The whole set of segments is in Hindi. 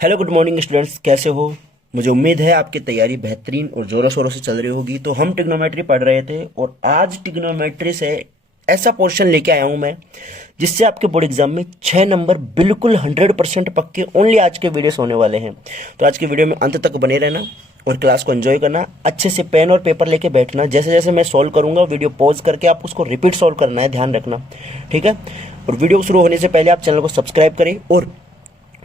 हेलो गुड मॉर्निंग स्टूडेंट्स, कैसे हो। मुझे उम्मीद है आपकी तैयारी बेहतरीन और ज़ोरों शोरों से चल रही होगी। तो हम ट्रिग्नोमेट्री पढ़ रहे थे और आज ट्रिग्नोमेट्री से ऐसा पोर्शन लेके आया हूं मैं जिससे आपके बोर्ड एग्जाम में 6 नंबर बिल्कुल 100% पक्के ओनली आज के वीडियोस होने वाले हैं। तो आज के वीडियो में अंत तक बने रहना और क्लास को एंजॉय करना। अच्छे से पेन और पेपर लेके बैठना। जैसे जैसे मैं सॉल्व करूंगा वीडियो पॉज करके आप उसको रिपीट सॉल्व करना है, ध्यान रखना, ठीक है। और वीडियो शुरू होने से पहले आप चैनल को सब्सक्राइब करें और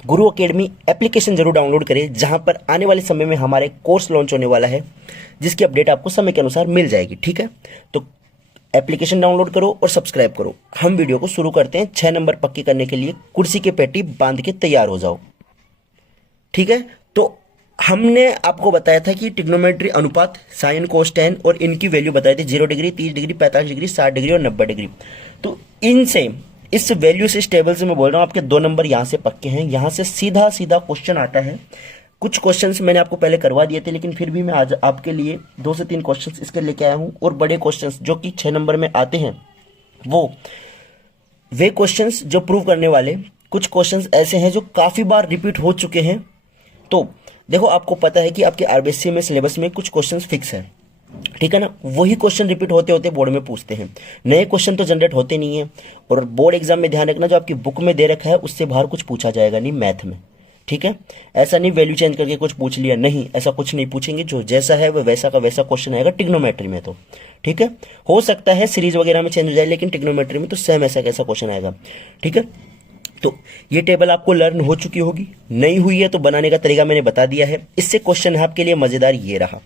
गुरु एकेडमी एप्लीकेशन जरूर डाउनलोड करें, जहां पर आने वाले समय में हमारे कोर्स लॉन्च होने वाला है जिसकी अपडेट आपको समय के अनुसार मिल जाएगी, ठीक है। तो एप्लीकेशन डाउनलोड करो और सब्सक्राइब करो। हम वीडियो को शुरू करते हैं। 6 नंबर पक्के करने के लिए कुर्सी की पेटी बांध के तैयार हो जाओ, ठीक है। तो हमने आपको बताया था कि ट्रिग्नोमेट्री अनुपात साइन कोस टेन और इनकी वैल्यू बताई थी 0 डिग्री, 30 डिग्री, 45 डिग्री, 60 डिग्री और 90 डिग्री। तो इनसे इस वैल्यू से, इस टेबल से मैं बोल रहा हूं, आपके 2 नंबर यहां से पक्के हैं। यहां से सीधा सीधा क्वेश्चन आता है। कुछ क्वेश्चंस मैंने आपको पहले करवा दिए थे, लेकिन फिर भी मैं आज आपके लिए 2 से 3 क्वेश्चंस इसके लेके आया हूं। और बड़े क्वेश्चंस जो कि 6 नंबर में आते हैं, वे क्वेश्चंस जो प्रूव करने वाले कुछ क्वेश्चंस ऐसे हैं जो काफी बार रिपीट हो चुके हैं। तो देखो, आपको पता है कि आपके आरबीएससी में सिलेबस में कुछ क्वेश्चंस फिक्स है, ठीक है ना। वही क्वेश्चन रिपीट होते होते बोर्ड में पूछते हैं। नए क्वेश्चन तो जनरेट होते नहीं है। और बोर्ड एग्जाम में ध्यान रखना, जो आपकी बुक में दे रखा है उससे बाहर कुछ पूछा जाएगा नहीं मैथ में, ठीक है। ऐसा नहीं वैल्यू चेंज करके कुछ पूछ लिया, नहीं, ऐसा कुछ नहीं पूछेंगे। जो जैसा है वो वैसा का वैसा क्वेश्चन आएगा ट्रिग्नोमेट्री में, तो ठीक है। हो सकता है सीरीज वगैरह में चेंज हो जाए, लेकिन ट्रिग्नोमेट्री में तो सेम ऐसा कैसा क्वेश्चन आएगा, ठीक है। तो ये टेबल आपको लर्न हो चुकी होगी, नहीं हुई है तो बनाने का तरीका मैंने बता दिया है। इससे क्वेश्चन है आपके लिए मजेदार, ये रहा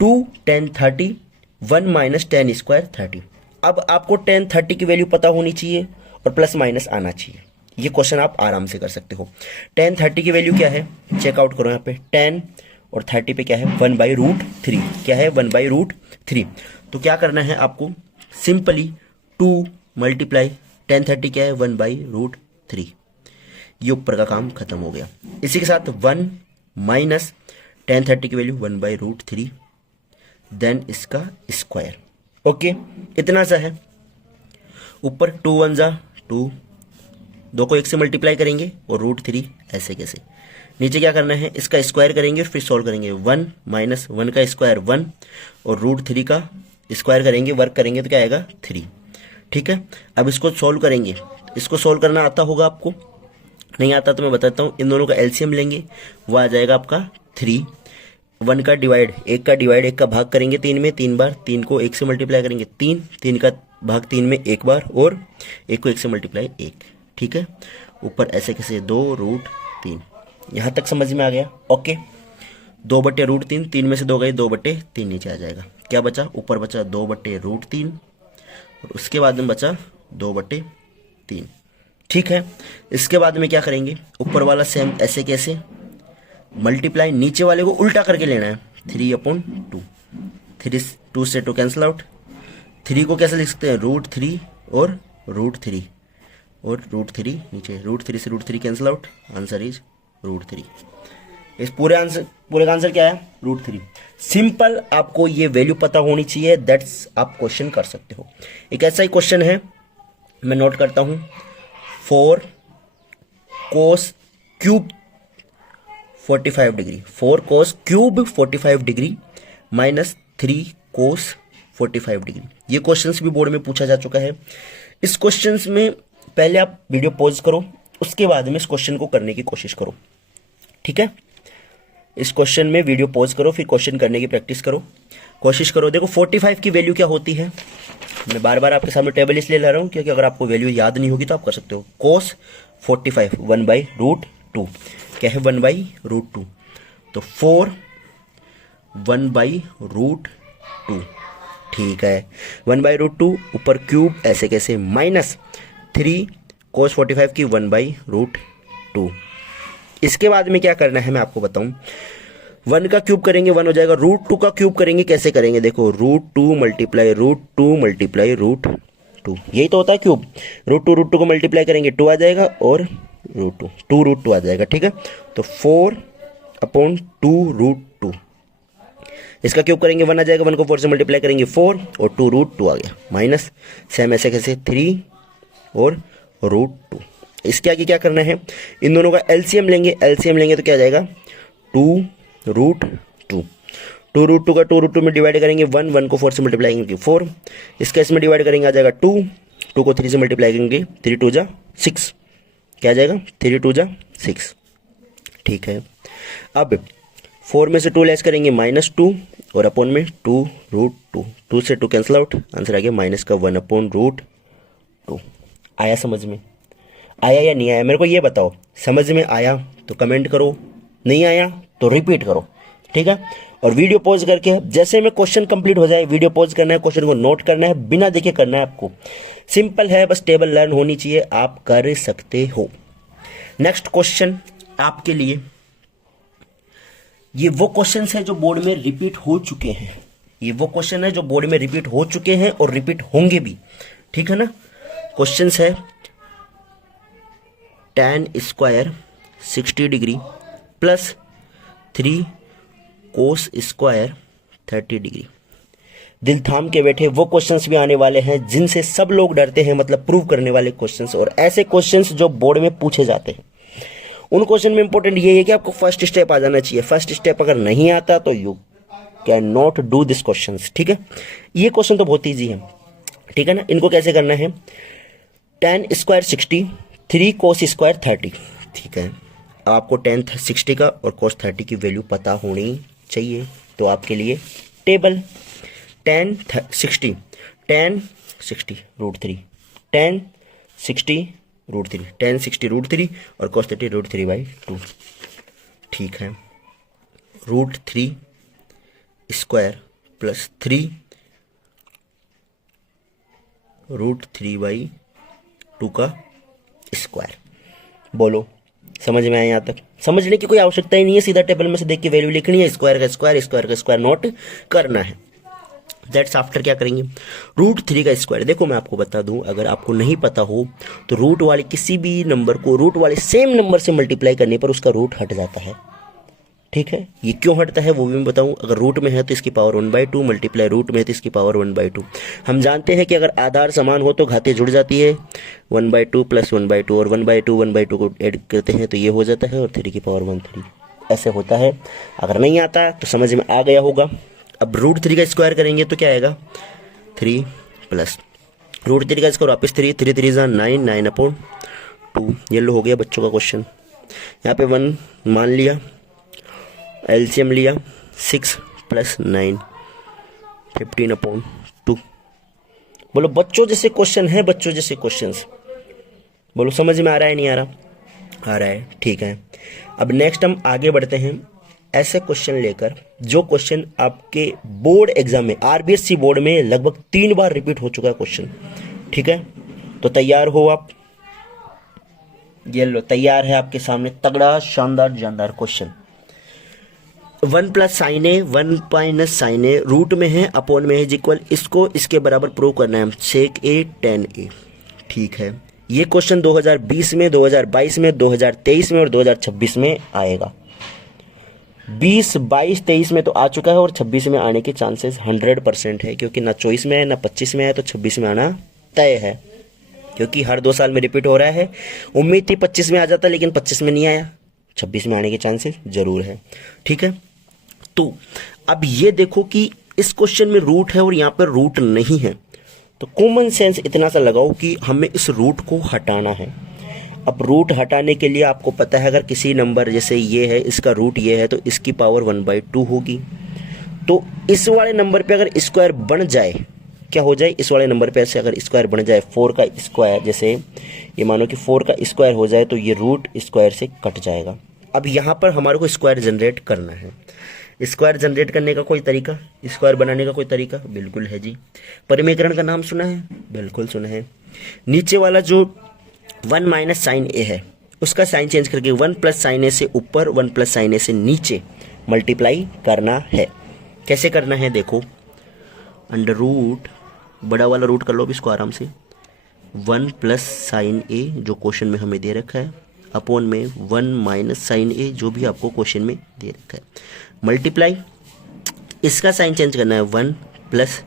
2 10 30 1 माइनस 10 स्क्वायर 30। अब आपको 10 30 की वैल्यू पता होनी चाहिए और प्लस माइनस आना चाहिए। ये क्वेश्चन आप आराम से कर सकते हो। 10 30 की वैल्यू क्या है, चेकआउट करो यहाँ पे। 10 और 30 पे क्या है, 1/√3। क्या है, 1/√3। तो क्या करना है आपको, सिंपली 2 मल्टीप्लाई 10 30 क्या है, 1/√3। ये ऊपर का काम खत्म हो गया। इसी के साथ 1 माइनस 10 30 की वैल्यू 1/√3 देन इसका स्क्वायर। ओके, इतना सा है। ऊपर 2 1 जा 2, 2 को 1 से मल्टीप्लाई करेंगे और √3 ऐसे कैसे। नीचे क्या करना है, इसका स्क्वायर करेंगे फिर सॉल्व करेंगे। 1 माइनस 1 का स्क्वायर 1 और √3 का स्क्वायर करेंगे, वर्क करेंगे तो क्या आएगा 3, ठीक है। अब इसको सॉल्व करेंगे। इसको सॉल्व करना आता होगा आपको, नहीं आता तो मैं बताता हूँ। इन दोनों का एलसीएम लेंगे, वो आ जाएगा आपका 3। 1 का डिवाइड, 1 का डिवाइड 1 का भाग करेंगे 3 में 3 बार। 3 को 1 से मल्टीप्लाई करेंगे 3, 3 का भाग 3 में 1 बार और 1 को 1 से मल्टीप्लाई 1, ठीक है। ऊपर ऐसे कैसे 2√3। यहाँ तक समझ में आ गया, ओके। 2/√3, 3 में से 2 गए, 2/3 नीचे आ जाएगा। क्या बचा, ऊपर बचा 2/√3 और उसके बाद में बचा 2/3, ठीक है। इसके बाद में क्या करेंगे, ऊपर वाला सेम ऐसे कैसे मल्टीप्लाई, नीचे वाले को उल्टा करके लेना है। 3/2, 2 से 2 कैंसिल आउट। 3 को कैसे लिख सकते हैं, √3 और √3 और √3 नीचे, √3 से √3 कैंसिल आउट, आंसर इज √3। इस पूरे का आंसर क्या है, √3। सिंपल, आपको ये वैल्यू पता होनी चाहिए, दैट्स आप क्वेश्चन कर सकते हो। एक ऐसा ही क्वेश्चन है, मैं नोट करता हूं। 4 cos cube 45 degree, 4 cos cube 45 degree minus 3 cos 45 degree. ये क्वेश्चंस भी बोर्ड में पूछा जा चुका है। इस क्वेश्चंस में पहले आप वीडियो पॉज करो, उसके बाद में इस क्वेश्चन को करने की कोशिश करो, ठीक है। इस क्वेश्चन में वीडियो पॉज करो, फिर क्वेश्चन करने की प्रैक्टिस करो, कोशिश करो। देखो 45 की वैल्यू क्या होती है, मैं बार बार आपके सामने टेबल इसलिए ला रहा हूं क्योंकि अगर आपको वैल्यू याद नहीं होगी तो आप कर सकते हो। cos 45 1/√2, क्या है 1/√2, तो 4 1/√2, ठीक है। 1/√2 ऊपर क्यूब ऐसे कैसे माइनस 3 cos 45 की 1/√2। इसके बाद में क्या करना है मैं आपको बताऊं। 1 का क्यूब करेंगे 1 हो जाएगा, √2 का क्यूब करेंगे कैसे करेंगे, देखो √2 मल्टीप्लाई √2 मल्टीप्लाई √2, यही तो होता है क्यूब। √2 को मल्टीप्लाई करेंगे 2 आ जाएगा और √2 आ जाएगा, ठीक है। तो 4/2√2। इसका क्यूब करेंगे 1 आ जाएगा, 1 को 4 से मल्टीप्लाई करेंगे 4 और 2√2 आ गया माइनस, सेम ऐसे कैसे 3 और √2। इसके आगे क्या करना है, इन दोनों का एलसीएम लेंगे, एलसीएम लेंगे तो क्या आ जाएगा 2√2, 2√2 का 2√2 में डिवाइड करेंगे 1, 1 को 4 से मल्टीप्लाई करेंगे 4, इसका इसमें डिवाइड करेंगे आ जाएगा 2, 2 को 3 से मल्टीप्लाई करेंगे 3 2 जा 6, क्या आ जाएगा 3 2 जा 6, ठीक है। अब 4 में से 2 लेस करेंगे -2 और अपॉन में 2√2, 2 से 2 कैंसिल आउट, आंसर आ गया माइनस का 1/√2। आया समझ में, आया या नहीं आया मेरे को ये बताओ, समझ में आया तो कमेंट करो, नहीं आया तो रिपीट करो, ठीक है। और वीडियो पॉज करके जैसे में क्वेश्चन कंप्लीट हो जाए वीडियो पॉज करना है, क्वेश्चन को नोट करना है, बिना देखे करना है आपको, सिंपल है, बस टेबल लर्न होनी चाहिए, आप कर सकते हो। नेक्स्ट क्वेश्चन आपके लिए, ये वो क्वेश्चन है जो बोर्ड में रिपीट हो चुके हैं, ये वो क्वेश्चन है जो बोर्ड में रिपीट हो चुके हैं और रिपीट होंगे भी, ठीक है ना। क्वेश्चन है tan square 60 degree plus 3 cos square 30 degree. दिल थाम के बैठे, वो क्वेश्चंस भी आने वाले हैं जिनसे सब लोग डरते हैं, मतलब प्रूव करने वाले क्वेश्चंस, और ऐसे क्वेश्चंस जो बोर्ड में पूछे जाते हैं। उन क्वेश्चन में इंपॉर्टेंट ये है कि आपको फर्स्ट स्टेप आ जाना चाहिए, फर्स्ट स्टेप अगर नहीं आता तो you can not do this questions, ठीक है। ये क्वेश्चन तो बहुत ईजी है, ठीक है ना। इनको कैसे करना है, tan स्क्वायर 60, 3 कोस स्क्वायर 30, ठीक है। आपको tan 60 का और cos 30 की वैल्यू पता होनी चाहिए, तो आपके लिए टेबल tan 60 √3, tan 60 √3, tan 60 √3 और cos 30 √3/2, ठीक है। √3 स्क्वायर प्लस 3 √3/2 का स्क्वायर। बोलो समझ में आया? यहाँ तक समझने की कोई आवश्यकता ही नहीं है, सीधा टेबल में से देख के वैल्यू लिखनी है, स्क्वायर का स्क्वायर, स्क्वायर का स्क्वायर नोट करना है। दैट्स आफ्टर क्या करेंगे, √3 का स्क्वायर। देखो मैं आपको बता दूं, अगर आपको नहीं पता हो तो रूट वाले किसी भी नंबर को रूट वाले सेम नंबर से मल्टीप्लाई करने पर उसका रूट हट जाता है, ठीक है। ये क्यों हटता है वो भी मैं बताऊं। अगर रूट में है तो इसकी पावर 1/2 मल्टीप्लाई रूट में है तो इसकी पावर 1/2। हम जानते हैं कि अगर आधार समान हो तो घातें जुड़ जाती है, 1/2 प्लस 1/2 और 1/2 को ऐड करते हैं तो ये हो जाता है और 3 की पावर 13, ऐसे होता है। अगर नहीं आता तो समझ में आ गया होगा। अब √3 का स्क्वायर करेंगे तो क्या आएगा 3 प्लस √3 का स्क्वायर वापस 3, 3 3 9, 9/2। ये लो हो गया बच्चों का क्वेश्चन। यहाँ पे 1 मान लिया, एलसीएम लिया, 6 प्लस 9 15/2। बोलो बच्चों जैसे क्वेश्चन है, बच्चों जैसे क्वेश्चंस। बोलो समझ में आ रहा है नहीं आ रहा? आ रहा है, ठीक है। अब नेक्स्ट हम आगे बढ़ते हैं ऐसे क्वेश्चन लेकर जो क्वेश्चन आपके बोर्ड एग्जाम में, आरबीएससी बोर्ड में लगभग 3 बार रिपीट हो चुका है क्वेश्चन, ठीक है। तो तैयार हो आप? ये लो तैयार है आपके सामने तगड़ा शानदार जानदार क्वेश्चन। 1 प्लस साइन ए 1 माइनस साइन ए रूट में है अपॉन में है इक्वल, इसको इसके बराबर प्रूव करना है, सेक ए tan ए, ठीक है। ये क्वेश्चन 2020 में, 2022 में, 2023 में और 2026 में आएगा। 20, 22, 23 में तो आ चुका है और 26 में आने के चांसेस 100% है, क्योंकि ना 24 में है ना 25 में है, तो 26 में आना तय है, क्योंकि हर 2 साल में रिपीट हो रहा है। उम्मीद थी 25 में आ जाता लेकिन 25 में नहीं आया, 26 में आने के चांसेस जरूर है, ठीक है। तो अब ये देखो कि इस क्वेश्चन में रूट है और यहाँ पर रूट नहीं है, तो कॉमन सेंस इतना सा लगाओ कि हमें इस रूट को हटाना है। अब रूट हटाने के लिए आपको पता है अगर किसी नंबर जैसे ये है, इसका रूट ये है, तो इसकी पावर 1/2 होगी। तो इस वाले नंबर पे अगर स्क्वायर बन जाए, क्या हो जाए, इस वाले नंबर पे ऐसे अगर स्क्वायर बन जाए 4 का स्क्वायर, जैसे ये मानो कि 4 का स्क्वायर हो जाए तो ये रूट स्क्वायर से कट जाएगा। अब यहाँ पर हमारे को स्क्वायर जनरेट करना है। स्क्वायर जनरेट करने का कोई तरीका, स्क्वायर बनाने का कोई तरीका? बिल्कुल है जी। परिमेकरण का नाम सुना है? बिल्कुल सुना है। नीचे वाला जो 1 माइनस साइन ए है उसका साइन चेंज करके 1 प्लस साइन ए से ऊपर 1 प्लस साइन ए से नीचे मल्टीप्लाई करना है। कैसे करना है देखो, अंडर रूट, बड़ा वाला रूट कर लो अब इसको आराम से, 1 प्लस साइन ए जो क्वेश्चन में हमें दे रखा है, अपॉन में 1 माइनस साइन ए जो भी आपको क्वेश्चन में दे रखा है, मल्टीप्लाई, इसका साइन चेंज करना है 1 प्लस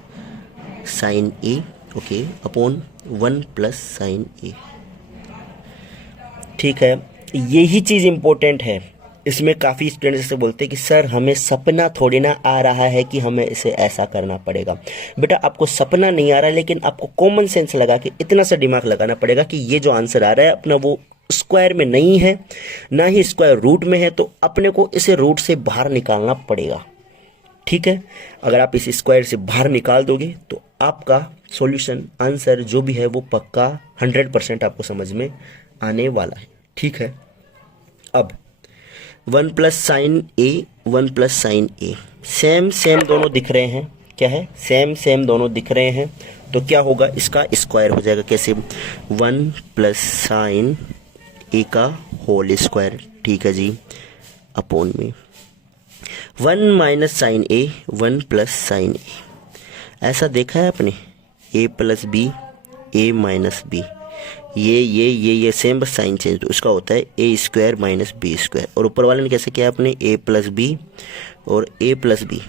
साइन ए, ओके, अपॉन 1 प्लस साइन ए। ठीक है, यही चीज़ इम्पोर्टेंट है। इसमें काफ़ी स्टूडेंट्स ऐसे बोलते हैं कि सर हमें सपना थोड़ी ना आ रहा है कि हमें इसे ऐसा करना पड़ेगा। बेटा आपको सपना नहीं आ रहा है, लेकिन आपको कॉमन सेंस लगा के इतना सा दिमाग लगाना पड़ेगा कि ये जो आंसर आ रहा है अपना वो स्क्वायर में नहीं है, ना ही स्क्वायर रूट में है, तो अपने को इसे रूट से बाहर निकालना पड़ेगा। ठीक है, अगर आप इस स्क्वायर से बाहर निकाल दोगे तो आपका सॉल्यूशन आंसर जो भी है वो पक्का 100% आपको समझ में आने वाला है। ठीक है, अब 1 प्लस साइन ए 1 प्लस साइन ए सेम सेम दोनों दिख रहे हैं। क्या है? सेम सेम दोनों दिख रहे हैं, तो क्या होगा, इसका स्क्वायर हो जाएगा। कैसे? 1 प्लस साइन ए का होल स्क्वायर, ठीक है जी, अपॉन में 1 माइनस साइन ए 1 प्लस साइन ए। ऐसा देखा है आपने? ए प्लस बी ए माइनस बी, ये सेम, बस साइन चेंज, तो उसका होता है ए स्क्वायर माइनस बी स्क्वायर। और ऊपर वाले ने कैसे किया आपने? ए प्लस बी और ए प्लस बी,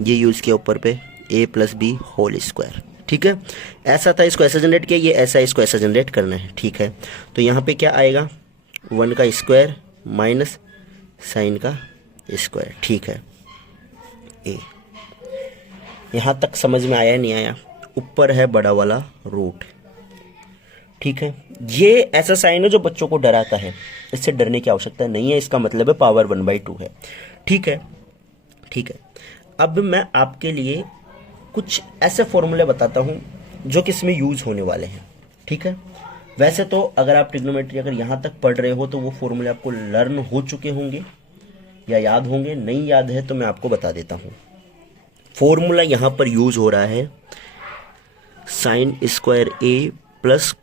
ये यूज़ किया ऊपर पे, ए प्लस बी होल स्क्वायर। ठीक है, ऐसा था, इसको ऐसा जनरेट किया, ये ऐसा, इसको ऐसा जनरेट करना है। ठीक है, तो यहाँ पे क्या आएगा? 1 का स्क्वायर माइनस साइन का स्क्वायर। ठीक है, ए यहाँ तक समझ में आया नहीं आया? ऊपर है बड़ा वाला रूट। ठीक है, ये ऐसा साइन है जो बच्चों को डराता है, इससे डरने की आवश्यकता नहीं है, इसका मतलब है पावर 1/2 है। ठीक है, ठीक है, अब मैं आपके लिए कुछ ऐसे फॉर्मूले बताता हूं जो कि इसमें यूज होने वाले हैं। ठीक है, वैसे तो अगर आप ट्रिग्नोमेट्री अगर यहां तक पढ़ रहे हो तो वो फॉर्मूले आपको लर्न हो चुके होंगे या याद होंगे, नहीं याद है तो मैं आपको बता देता हूं। फॉर्मूला यहां पर यूज हो रहा है sine square a plus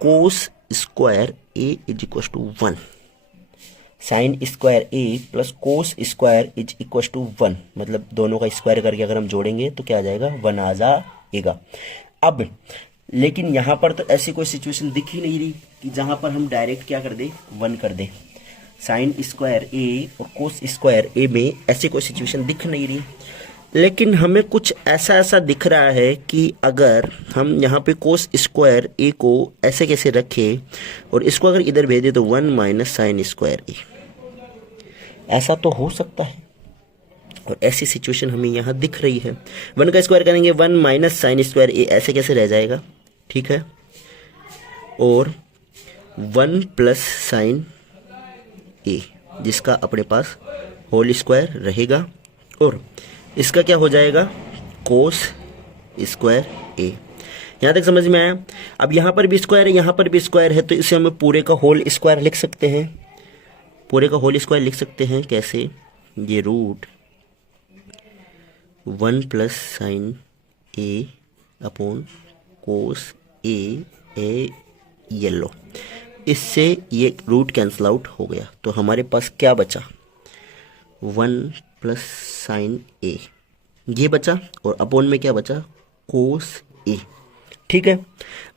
cos square A is equal to 1। Sine square a plus cos square is equal to 1, मतलब दोनों का स्क्वायर करके अगर हम जोड़ेंगे तो क्या आ जाएगा? 1 आ जाएगा। अब लेकिन यहाँ पर तो ऐसी कोई सिचुएशन दिख ही नहीं रही कि जहाँ पर हम डायरेक्ट क्या कर दे? 1 कर दे। साइन स्क्वायर ए और कोस स्क्वायर ए में ऐसी कोई सिचुएशन दिख नहीं रही, लेकिन हमें कुछ ऐसा दिख रहा है कि अगर हम यहाँ पे कोस स्क्वायर ए को ऐसे कैसे रखें और इसको अगर इधर भेजें तो 1 माइनस साइन स्क्वायर ए, ऐसा तो हो सकता है। और ऐसी सिचुएशन हमें यहाँ दिख रही है। 1 का स्क्वायर करेंगे 1 माइनस साइन स्क्वायर ए, ऐसे कैसे रह जाएगा? ठीक है, और 1 प्लस साइन ए जिसका अपने पास होल स्क्वायर रहेगा, और इसका क्या हो जाएगा? कोस स्क्वायर ए। यहाँ तक समझ में आया? अब यहाँ पर भी स्क्वायर है, यहाँ पर भी स्क्वायर है, तो इसे हम पूरे का होल स्क्वायर लिख सकते हैं। पूरे का होल स्क्वायर लिख सकते हैं कैसे? ये रूट 1 प्लस साइन ए अपॉन कोस ए येलो, इससे ये रूट कैंसिल आउट हो गया, तो हमारे पास क्या बचा? 1 प्लस साइन ए, ये बचा, और अपॉन में क्या बचा? कोस ए। ठीक है,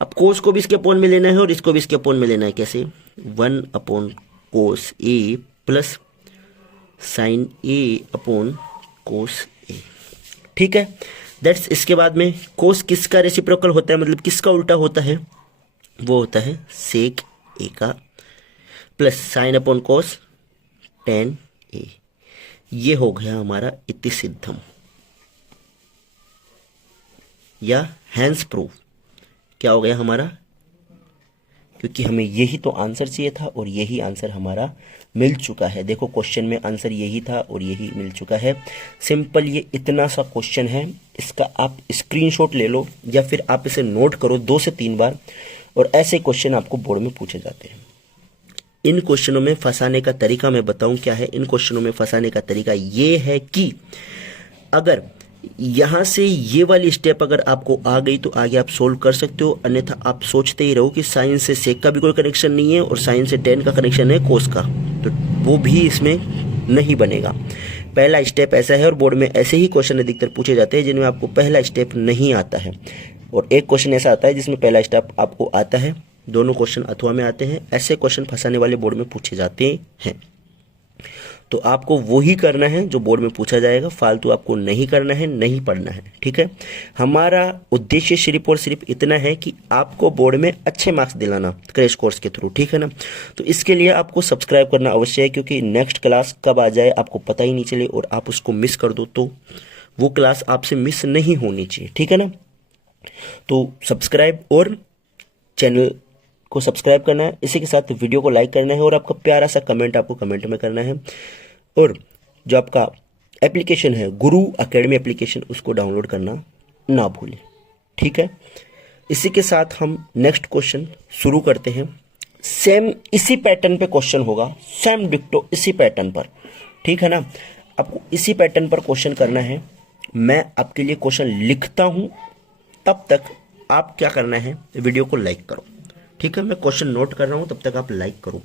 अब कोस को भी इसके अपॉन में लेना है और इसको भी इसके अपॉन में लेना है। कैसे? 1 अपॉन कोस ए प्लस साइन ए अपॉन कोस ए। ठीक है, दैट्स, इसके बाद में कोस किसका रेसिप्रोकल होता है, मतलब किसका उल्टा होता है? वो होता है सेक ए का, plus sine upon cos tan A. ये हो गया हमारा इति सिद्धम या हैंस प्रूफ। क्या हो गया हमारा? क्योंकि हमें यही तो आंसर चाहिए था और यही आंसर हमारा मिल चुका है। देखो क्वेश्चन में आंसर यही था और यही मिल चुका है। सिंपल ये इतना सा क्वेश्चन है, इसका आप स्क्रीनशॉट ले लो या फिर आप इसे नोट करो 2 से 3 बार, और ऐसे क्वेश्चन आपको बोर्ड में पूछे जाते हैं। इन क्वेश्चनों में फंसाने का तरीका मैं बताऊं क्या है? इन क्वेश्चनों में फंसाने का तरीका ये है कि अगर यहाँ से ये वाली स्टेप अगर आपको आ गई तो आगे आप सोल्व कर सकते हो, अन्यथा आप सोचते ही रहो कि साइन से सेक का भी कोई कनेक्शन नहीं है और साइन से टेन का कनेक्शन है कोस का, तो वो भी इसमें नहीं बनेगा। पहला स्टेप ऐसा है, और बोर्ड में ऐसे ही क्वेश्चन अधिकतर पूछे जाते हैं जिनमें आपको पहला स्टेप नहीं आता है, और एक क्वेश्चन ऐसा आता है जिसमें पहला स्टेप आपको आता है। दोनों क्वेश्चन अथवा में आते हैं। ऐसे क्वेश्चन फंसाने वाले बोर्ड में पूछे जाते हैं। तो आपको वही करना है जो बोर्ड में पूछा जाएगा, फालतू आपको नहीं करना है, नहीं पढ़ना है, ठीक है। हमारा उद्देश्य सिर्फ और सिर्फ इतना है कि आपको बोर्ड में अच्छे मार्क्स दिलाना क्रैश कोर्स के थ्रू, ठीक है ना। तो इसके लिए आपको सब्सक्राइब करना अवश्य है, क्योंकि नेक्स्ट क्लास कब आ जाए आपको पता ही नहीं चले और आप उसको मिस कर दो तो वो क्लास आपसे मिस नहीं होनी चाहिए, ठीक है ना। तो सब्सक्राइब और चैनल को सब्सक्राइब करना है, इसी के साथ वीडियो को लाइक करना है और आपका प्यारा सा कमेंट आपको कमेंट में करना है। और जो आपका एप्लीकेशन है गुरु एकेडमी एप्लीकेशन, उसको डाउनलोड करना ना भूलें, ठीक है। इसी के साथ हम नेक्स्ट क्वेश्चन शुरू करते हैं। सेम इसी पैटर्न पे क्वेश्चन होगा, सेम डिक्टो इसी पैटर्न पर, ठीक है ना। आपको इसी पैटर्न पर क्वेश्चन करना है। मैं आपके लिए क्वेश्चन लिखता हूं, तब तक आप क्या करना है, वीडियो को लाइक करो, ठीक है। मैं क्वेश्चन नोट कर रहा हूं, तब तक आप लाइक करो।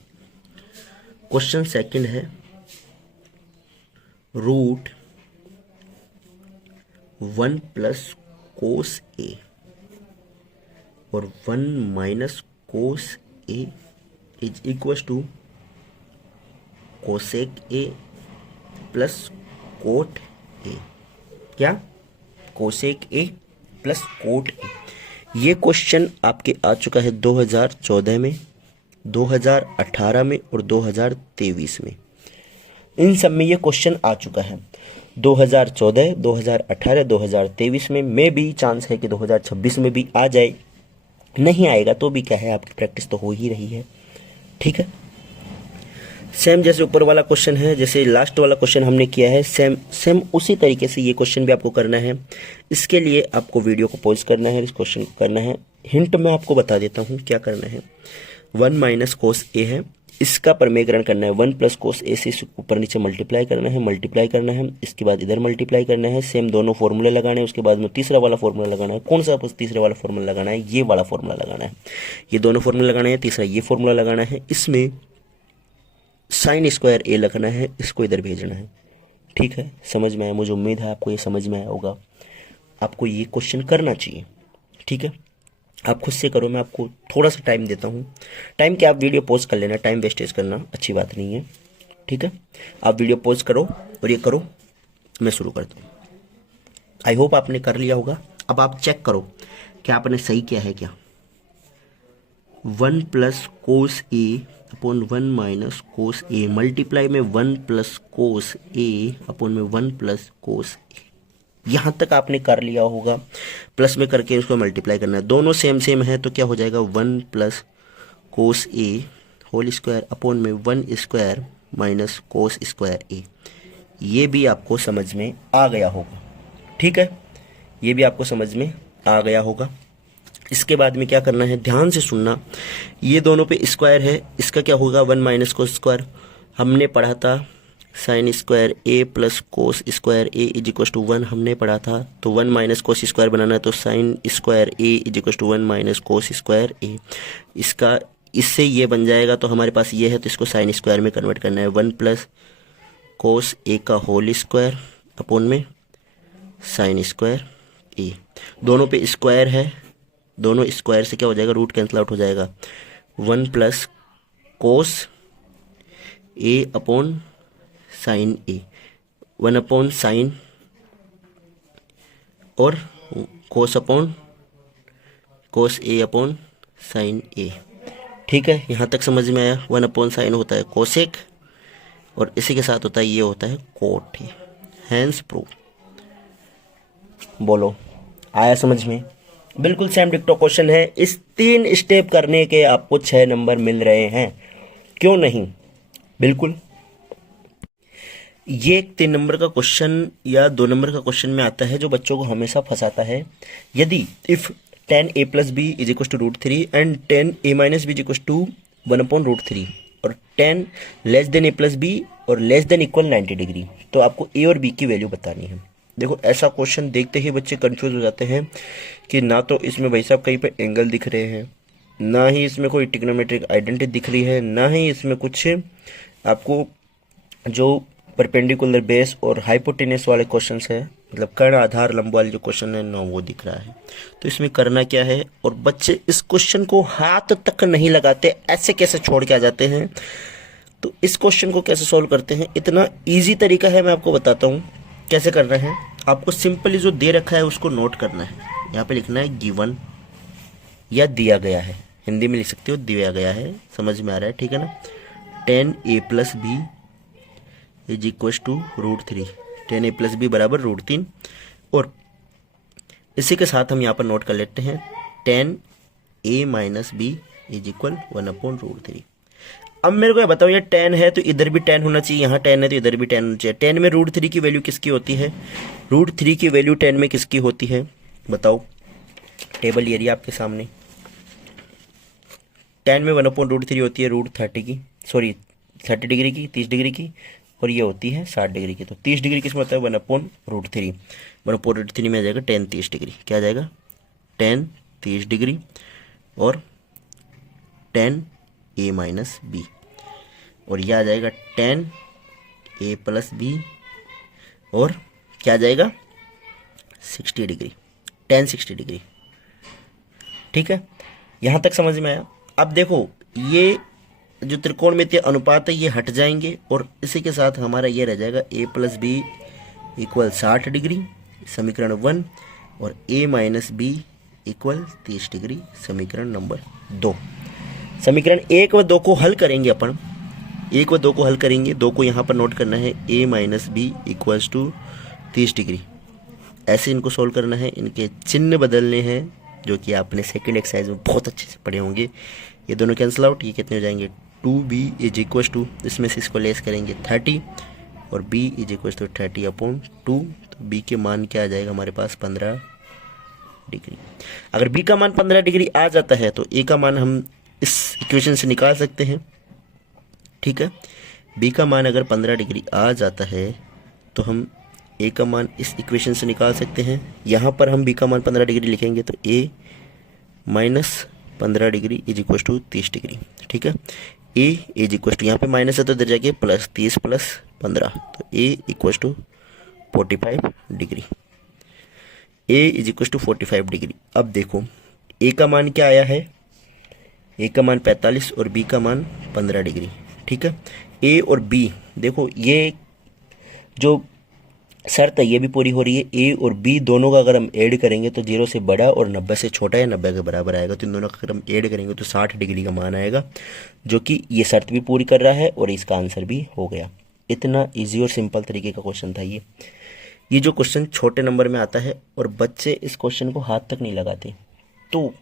क्वेश्चन सेकंड है, रूट 1 प्लस कोस ए और 1 minus cos A is equal to cosec A plus cot A. क्या? Cosec A plus cot A. ये क्वेश्चन आपके आ चुका है 2014 में, 2018 में और 2023 में। इन सब में ये क्वेश्चन आ चुका है। 2014, 2018, 2023 में मे भी चांस है कि 2026 में भी आ जाए। नहीं आएगा तो भी क्या है, आपकी प्रैक्टिस तो हो ही रही है, ठीक है। सेम जैसे ऊपर वाला क्वेश्चन है, जैसे लास्ट वाला क्वेश्चन हमने किया है, सेम सेम उसी तरीके से ये क्वेश्चन भी आपको करना है। इसके लिए आपको वीडियो को पॉज करना है, इस क्वेश्चन को करना है। हिंट मैं आपको बता देता हूँ क्या करना है। 1 माइनस कोस ए है, इसका परमेयकरण करना है। 1 प्लस कोस ए से ऊपर नीचे मल्टीप्लाई करना है, इसके बाद इधर मल्टीप्लाई करना है। सेम दोनों फॉर्मूले लगाने हैं, उसके बाद में तीसरा वाला फॉर्मूला लगाना है। कौन सा तीसरा वाला फॉर्मूला लगाना है? ये वाला फॉर्मूला लगाना है। ये दोनों फॉर्मूला लगाना है, तीसरा ये फॉर्मूला लगाना है। इसमें साइन स्क्वायर ए लगना है, इसको इधर भेजना है, ठीक है। समझ में आया? मुझे उम्मीद है आपको ये समझ में आया होगा। आपको ये क्वेश्चन करना चाहिए, ठीक है। आप खुद से करो, मैं आपको थोड़ा सा टाइम देता हूँ। टाइम क्या, आप वीडियो पॉज कर लेना, टाइम वेस्टेज करना अच्छी बात नहीं है, ठीक है। आप वीडियो पॉज करो और ये करो, मैं शुरू करता हूँ। आई होप आपने कर लिया होगा। अब आप चेक करो क्या आपने सही किया है क्या। 1 plus cos A upon 1 minus cos A multiply में 1 प्लस कोस ए अपॉन में 1 प्लस कोस ए, यहां तक आपने कर लिया होगा। प्लस में करके इसको मल्टीप्लाई करना है, दोनों सेम सेम है तो क्या हो जाएगा 1 प्लस कोस ए होल स्क्वायर अपॉन में 1 स्क्वायर माइनस कोस स्क्वायर ए। ये भी आपको समझ में आ गया होगा, ठीक है। ये भी आपको समझ में आ गया होगा। इसके बाद में क्या करना है, ध्यान से सुनना। ये दोनों पे स्क्वायर है, इसका क्या होगा 1 माइनस कोस स्क्वायर। हमने पढ़ा था sine square a plus cos square A is equal to 1, हमने पढ़ा था। तो 1 माइनस कोस स्क्वायर बनाना है तो sine square A is equal to 1 minus cos square A. इसका इससे ये बन जाएगा, तो हमारे पास ये है तो इसको साइन स्क्वायर में कन्वर्ट करना है। 1 प्लस कोस ए का होल स्क्वायर अपॉन में साइन स्क्वायर ए। दोनों पे स्क्वायर है, दोनों स्क्वायर से क्या हो जाएगा, रूट कैंसिल आउट हो जाएगा। 1 प्लस कोस ए अपॉन साइन ए, 1 अपॉन साइन और कोस अपॉन कोस ए अपॉन साइन ए, ठीक है। यहाँ तक समझ में आया। 1 अपॉन साइन होता है कोसेक और इसी के साथ होता है ये होता है कोट। Hence proof. बोलो आया समझ में? बिल्कुल सेम डिक्टो क्वेश्चन है। इस 3 स्टेप करने के आपको 6 नंबर मिल रहे हैं, क्यों नहीं? बिल्कुल। ये एक 3 नंबर का क्वेश्चन या 2 नंबर का क्वेश्चन में आता है जो बच्चों को हमेशा फंसाता है। यदि if 10a plus b is equal to root 3 and 10a minus b is equal to 1 upon root 3 और 10 less than a plus b और लेस देन इक्वल 90 डिग्री, तो आपको a और b की वैल्यू बतानी है। देखो ऐसा क्वेश्चन देखते ही बच्चे कंफ्यूज हो जाते हैं कि ना तो इसमें भाई साहब कहीं पे एंगल दिख रहे हैं, ना ही इसमें कोई ट्रिग्नोमेट्रिक आइडेंटिटी दिख रही है, ना ही इसमें कुछ आपको जो परपेंडिकुलर बेस और हाइपोटेनस वाले क्वेश्चंस है, मतलब कर्ण आधार लंब वाले जो क्वेश्चन है ना वो दिख रहा है। तो इसमें करना क्या है, और बच्चे इस क्वेश्चन को हाथ तक नहीं लगाते, ऐसे कैसे छोड़ के आ जाते हैं। तो इस क्वेश्चन को कैसे सॉल्व करते हैं, इतना इजी तरीका है, मैं आपको बताता हूँ कैसे करना है। आपको सिंपली जो दे रखा है उसको नोट करना है। यहाँ पे लिखना है गिवन या दिया गया है, हिंदी में लिख सकते हो दिया गया है, समझ में आ रहा है, ठीक है ना। 10a + b = √3, 10a + b बराबर √3। और इसी के साथ हम यहाँ पर नोट कर लेते हैं 10a - b = 1/√3। अब मेरे को ये बताओ, ये 10 है तो इधर भी 10 होना चाहिए, यहाँ 10 है तो इधर भी 10 होना चाहिए। 10 में √3 की वैल्यू किसकी होती है, √3 की वैल्यू 10 में किसकी होती है, बताओ। टेबल ये रही आपके सामने। 10 में 1/√3 होती है √30 की, सॉरी 30 डिग्री की, 30 डिग्री की, और ये होती है 60 डिग्री की। तो 30 डिग्री किसमें होता है, 1/√3। 1/√3 में आ जाएगा 10 30 डिग्री। क्या आ जाएगा, 10 30 डिग्री और 10a - b, और यह आ जाएगा 10a + b, और क्या आ जाएगा 60 डिग्री, 10 60 डिग्री। ठीक है, यहाँ तक समझ में आया। अब देखो ये जो त्रिकोणमितीय अनुपात है ये हट जाएंगे, और इसी के साथ हमारा ये रह जाएगा a + b = 60 डिग्री, समीकरण 1, और a - b = 30 डिग्री, समीकरण नंबर 2। समीकरण 1 व 2 को हल करेंगे अपन, 1 व 2 को हल करेंगे, 2 को यहाँ पर नोट करना है, a - b = 30 डिग्री। ऐसे इनको सोल्व करना है, इनके चिन्ह बदलने हैं, जो कि आपने सेकंड एक्सरसाइज में बहुत अच्छे से पढ़े होंगे। ये दोनों कैंसिल आउट, ये कितने हो जाएंगे, 2b = इसमें से इसको लेस करेंगे 30, और b = 30/2। तो b के मान क्या आ जाएगा हमारे पास, 15 डिग्री। अगर b का मान 15 डिग्री आ जाता है तो a का मान हम इस इक्वेशन से निकाल सकते हैं। ठीक है, b का मान अगर 15 डिग्री आ जाता है तो हम a का मान इस इक्वेशन से निकाल सकते हैं। यहाँ पर हम b का मान 15 डिग्री लिखेंगे तो a - 15 डिग्री = 30 डिग्री। ठीक है, a = यहाँ पे माइनस है तो इधर जाके +30 + 15, तो a = 45 डिग्री, a = 45 डिग्री। अब देखो a का मान क्या आया है, a का मान 45 और b का मान 15 डिग्री। ठीक है, a और b देखो, ये जो शर्त है ये भी पूरी हो रही है। a और b दोनों का अगर हम ऐड करेंगे तो 0 से बड़ा और 90 से छोटा या 90 के बराबर आएगा। तो इन दोनों का अगर हम ऐड करेंगे तो 60 डिग्री का मान आएगा, जो कि ये शर्त भी पूरी कर रहा है, और इसका आंसर भी हो गया। इतना इजी और सिंपल तरीके का क्वेश्चन था ये जो क्वेश्चन छोटे नंबर में आता है और बच्चे इस क्वेश्चन को हाथ तक नहीं लगाते। तो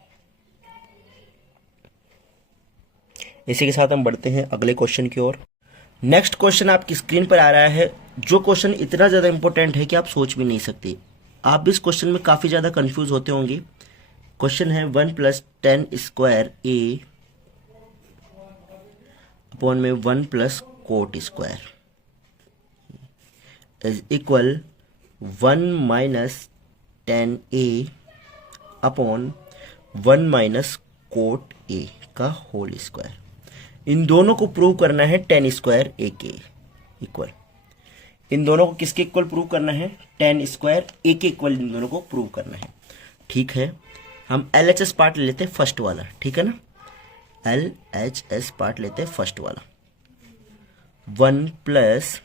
इसी के साथ हम बढ़ते हैं अगले क्वेश्चन की ओर। नेक्स्ट क्वेश्चन आपकी स्क्रीन पर आ रहा है, जो क्वेश्चन इतना ज़्यादा इंपॉर्टेंट है कि आप सोच भी नहीं सकते। आप भी इस क्वेश्चन में काफ़ी ज़्यादा कंफ्यूज होते होंगे। क्वेश्चन है 1 + 10² a अपॉन में 1 + cot² = 1 - 10a upon 1 - cot a का होल स्क्वायर। इन दोनों को प्रूव करना है 10² a के इक्वल। इन दोनों को किसके इक्वल प्रूव करना है, 10² a के इक्वल इन दोनों को प्रूव करना है। ठीक है, हम LHS पार्ट ले लेते हैं फर्स्ट वाला, ठीक है ना, LHS पार्ट लेते हैं फर्स्ट वाला। 1 +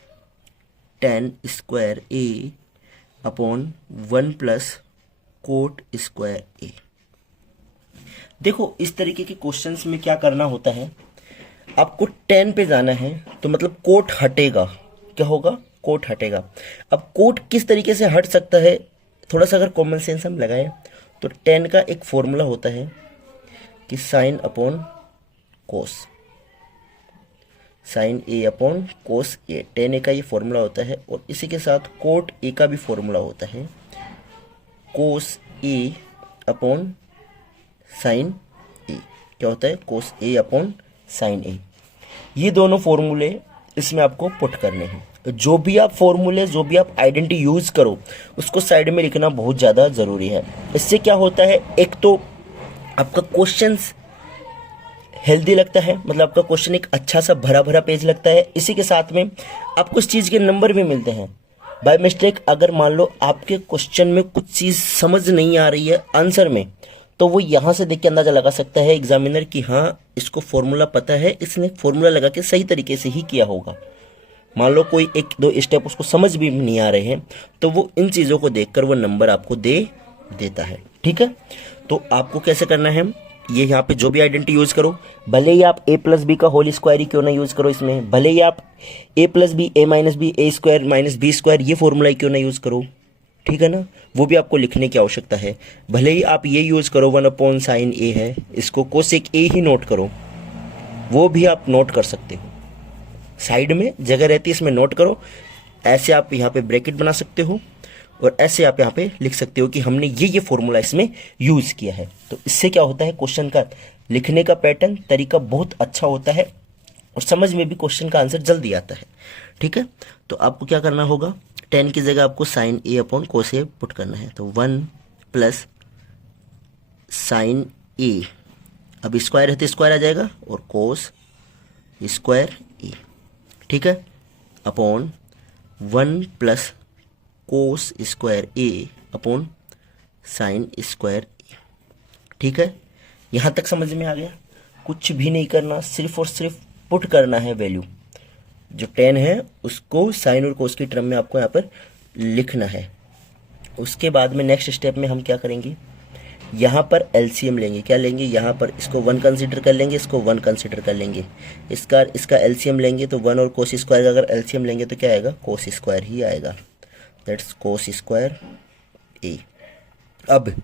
10² a अपॉन 1 + cot² a। देखो इस तरीके के क्वेश्चंस में क्या करना होता है, आपको 10 पे जाना है तो मतलब कोट हटेगा, क्या होगा, कोट हटेगा। अब कोट किस तरीके से हट सकता है, थोड़ा सा अगर कॉमन सेंस हम लगाएं तो 10 का एक फॉर्मूला होता है कि sin upon cos, sin a upon cos a, 10a का ये फॉर्मूला होता है। और इसी के साथ कोट a का भी फॉर्मूला होता है, कोस a अपॉन साइन ए। क्या होता है, कोस a अपॉन साइन ए। ये दोनों फॉर्मूले इसमें आपको पुट करने हैं। जो भी आप फॉर्मूले, जो भी आप आइडेंटिटी यूज करो उसको साइड में लिखना बहुत ज़्यादा ज़रूरी है। इससे क्या होता है, एक तो आपका क्वेश्चंस हेल्दी लगता है, मतलब आपका क्वेश्चन एक अच्छा सा भरा भरा पेज लगता है। इसी के साथ में आपको इस चीज़ के नंबर भी मिलते हैं। बाय मिस्टेक अगर मान लो आपके क्वेश्चन में कुछ चीज़ समझ नहीं आ रही है आंसर में, तो वो यहाँ से देख के अंदाजा लगा सकता है एग्जामिनर कि हाँ इसको फॉर्मूला पता है, इसने फॉर्मूला लगा के सही तरीके से ही किया होगा। मान लो कोई एक दो स्टेप उसको समझ भी नहीं आ रहे हैं तो वो इन चीज़ों को देखकर वो नंबर आपको दे देता है। ठीक है, तो आपको कैसे करना है, ये यहाँ पे जो भी आइडेंटिटी यूज करो, भले ही आप a प्लस बी का होल स्क्वायर ही क्यों ना यूज करो इसमें, भले ही आप a plus b a minus b a square minus b square ये फॉर्मूला ही क्यों ना यूज करो, ठीक है ना, वो भी आपको लिखने की आवश्यकता है। भले ही आप ये यूज करो 1/sin a है, इसको कोसेक a ही नोट करो, वो भी आप नोट कर सकते हो, साइड में जगह रहती है इसमें नोट करो। ऐसे आप यहाँ पे ब्रैकेट बना सकते हो और ऐसे आप यहाँ पे लिख सकते हो कि हमने ये फॉर्मूला इसमें यूज किया है। तो इससे क्या होता है, क्वेश्चन का लिखने का पैटर्न तरीका बहुत अच्छा होता है और समझ में भी क्वेश्चन का आंसर जल्दी आता है। ठीक है, तो आपको क्या करना होगा, 10 की जगह आपको साइन ए अपॉन कोस ए पुट करना है। तो 1 प्लस साइन ए, अब स्क्वायर है तो स्क्वायर आ जाएगा, और कोस स्क्वायर ए, ठीक है, upon 1 plus cos square a upon sine square ए। ठीक है, यहाँ तक समझ में आ गया। कुछ भी नहीं करना, सिर्फ और सिर्फ पुट करना है वैल्यू, जो 10 है उसको साइन और कोस की टर्म में आपको यहाँ पर लिखना है। उसके बाद में नेक्स्ट स्टेप में हम क्या करेंगे, यहाँ पर एलसीएम लेंगे। क्या लेंगे, यहाँ पर इसको 1 कंसीडर कर लेंगे, इसको 1 कंसीडर कर लेंगे, इसका एलसीएम लेंगे तो 1 और कोस स्क्वायर का अगर एलसीएम लेंगे तो क्या आएगा, कोस स्क्वायर ही आएगा, दैट्स कोस स्क्वायर ए। अब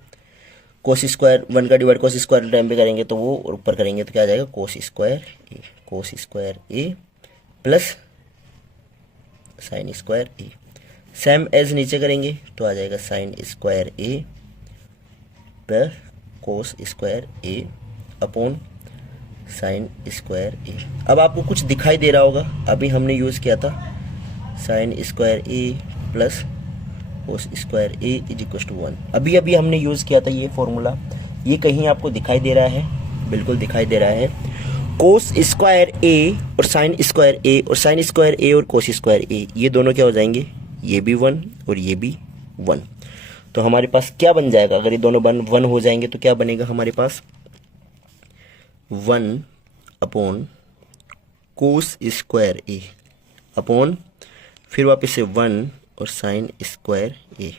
कोस स्क्वायर 1 का डिवाइड कोस स्क्वायर टाइम पे करेंगे तो वो ऊपर करेंगे तो क्या आ जाएगा, कोस square A, cos square a plus sign square A. Same as नीचे करेंगे तो आ जाएगा sign square a plus cos square a upon sine square ए। अब आपको कुछ दिखाई दे रहा होगा, अभी हमने यूज़ किया था sine square a plus cos square A is equal to 1। अभी हमने यूज़ किया था ये फॉर्मूला, ये कहीं आपको दिखाई दे रहा है, बिल्कुल दिखाई दे रहा है। कोस स्क्वायर ए और साइन स्क्वायर ए और साइन स्क्वायर ए और कोस स्क्वायर ए, ये दोनों क्या हो जाएंगे, ये भी 1 और ये भी 1। तो हमारे पास क्या बन जाएगा, अगर ये दोनों 1 हो जाएंगे तो क्या बनेगा हमारे पास, 1 upon cos square a upon फिर वापस से 1 और साइन स्क्वायर ए।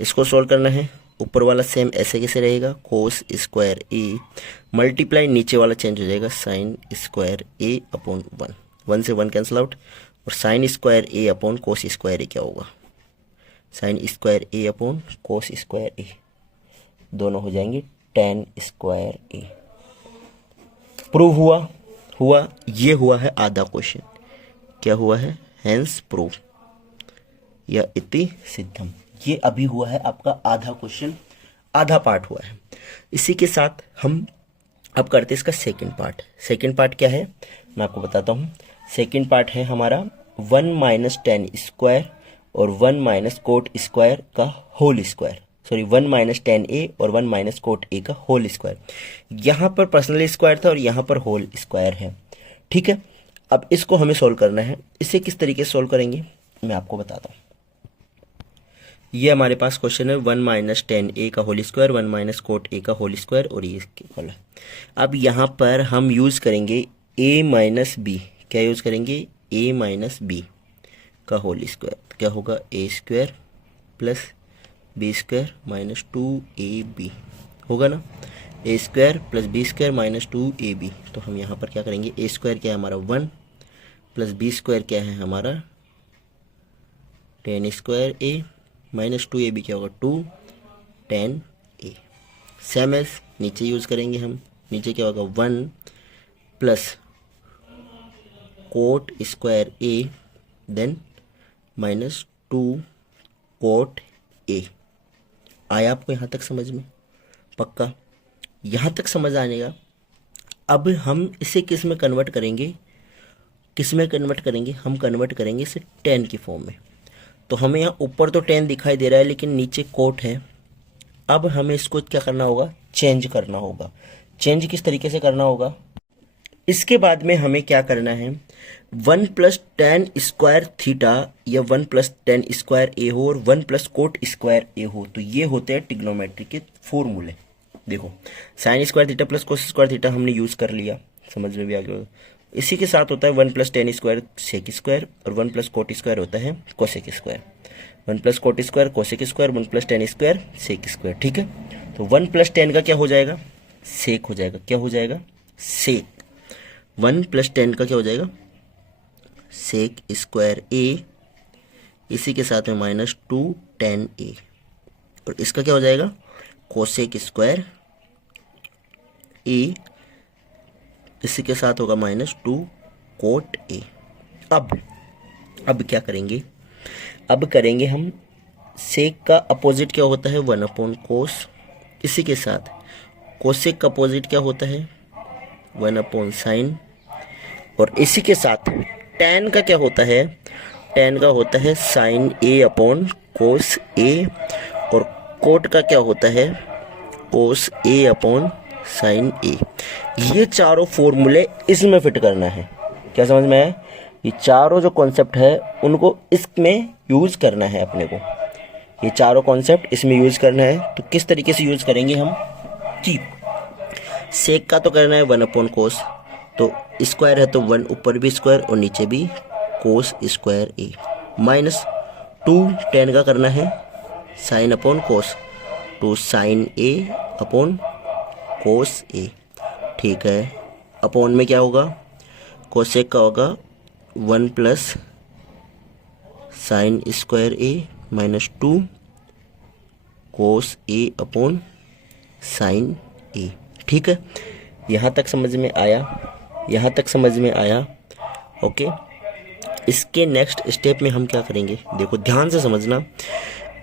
इसको सॉल्व करना है, ऊपर वाला सेम ऐसे कैसे रहेगा, कोस स्क्वायर ए मल्टीप्लाई नीचे वाला चेंज हो जाएगा साइन स्क्वायर ए अपॉन 1, 1 से 1 कैंसिल आउट, और sign square a upon cos square ए क्या होगा, sign square a upon cos square ए, दोनों हो जाएंगे tan स्क्वायर ए। प्रूव हुआ ये हुआ है आधा क्वेश्चन, क्या हुआ है, हेंस प्रूव या इति सिद्धम, ये अभी हुआ है आपका आधा क्वेश्चन, आधा पार्ट हुआ है। इसी के साथ हम अब करते हैं इसका सेकंड पार्ट। सेकंड पार्ट क्या है मैं आपको बताता हूँ। सेकंड पार्ट है हमारा 1 माइनस टेन स्क्वायर और 1 माइनस कोट स्क्वायर का whole square, sorry 1 minus ten A और 1 माइनस कोट ए का होल स्क्वायर। यहाँ पर पर्सनल स्क्वायर था और यहाँ पर होल स्क्वायर है। ठीक है, अब इसको हमें सोल्व करना है। इसे किस तरीके से सोल्व करेंगे मैं आपको बताता हूँ। ये हमारे पास क्वेश्चन है 1 माइनस टेन ए का whole square, 1 minus cot a का होल स्क्वायर और ये इसके इक्वल है। अब यहाँ पर हम यूज़ करेंगे ए माइनस बी, क्या यूज़ करेंगे, ए माइनस बी का होल स्क्वायर, क्या होगा A square plus B square minus 2ab होगा ना, A square plus B square minus 2ab। तो हम यहाँ पर क्या करेंगे, ए स्क्वायर क्या है हमारा 1 प्लस बी स्क्वायर क्या है हमारा 10 स्क्वायर ए माइनस 2ab क्या होगा 2 10 ए। सेम एज नीचे यूज़ करेंगे हम, नीचे क्या होगा 1 plus cot square a then minus 2 cot a. आया आपको यहाँ तक समझ में, पक्का यहाँ तक समझ आने का। अब हम इसे किस में कन्वर्ट करेंगे, किस में कन्वर्ट करेंगे, हम कन्वर्ट करेंगे इसे 10 की फॉर्म में। तो हमें यहाँ ऊपर तो 10 दिखाई दे रहा है लेकिन नीचे कोट है। अब हमें इसको क्या करना होगा, चेंज करना होगा। चेंज किस तरीके से करना होगा, इसके बाद में हमें क्या करना है, 1 प्लस टेन स्क्वायर थीटा या 1 प्लस टेन स्क्वायर ए हो और 1 प्लस कोट स्क्वायर ए हो, तो ये होते हैं ट्रिग्नोमेट्री के फॉर्मूले। देखो sine square theta plus cos square theta हमने यूज़ कर लिया, समझ में भी आ गया। इसी के साथ होता है 1 + tan स्क्वायर सेक स्क्वायर और 1 + cot स्क्वायर होता है cosec square. 1 + cot square cosec square 1 + tan square sec square, ठीक है। तो 1 + tan का क्या हो जाएगा, सेक हो जाएगा। क्या हो जाएगा, सेक। 1 + tan का क्या हो जाएगा, सेक स्क्वायर ए, इसी के साथ में -2 tan ए, और इसका क्या हो जाएगा, कोसेक स्क्वायर ए, इसी के साथ होगा -2 cot ए। अब क्या करेंगे, अब करेंगे हम सेक का अपोजिट क्या होता है 1/cos, इसी के साथ कोसेक का अपोजिट क्या होता है 1/sin, और इसी के साथ tan का क्या होता है, tan का होता है sin A/cos A, और cot का क्या होता है cos A/sin A। ये चारों फॉर्मूले इसमें फिट करना है। क्या समझ में आया, ये चारों जो कॉन्सेप्ट है उनको इसमें यूज़ करना है अपने को, ये चारों कॉन्सेप्ट इसमें यूज़ करना है। तो किस तरीके से यूज़ करेंगे हम, कि सेक का तो करना है 1/cos, तो स्क्वायर है तो 1 ऊपर भी स्क्वायर और नीचे भी cos स्क्वायर ए, -2 tan का करना है sin/cos, तो sin A/cos A, ठीक है। अपॉन में क्या होगा, कोसेक का होगा 1 + sin square A -2 cos A/sin A, ठीक है। यहाँ तक समझ में आया, यहाँ तक समझ में आया, ओके। इसके नेक्स्ट स्टेप में हम क्या करेंगे, देखो ध्यान से समझना,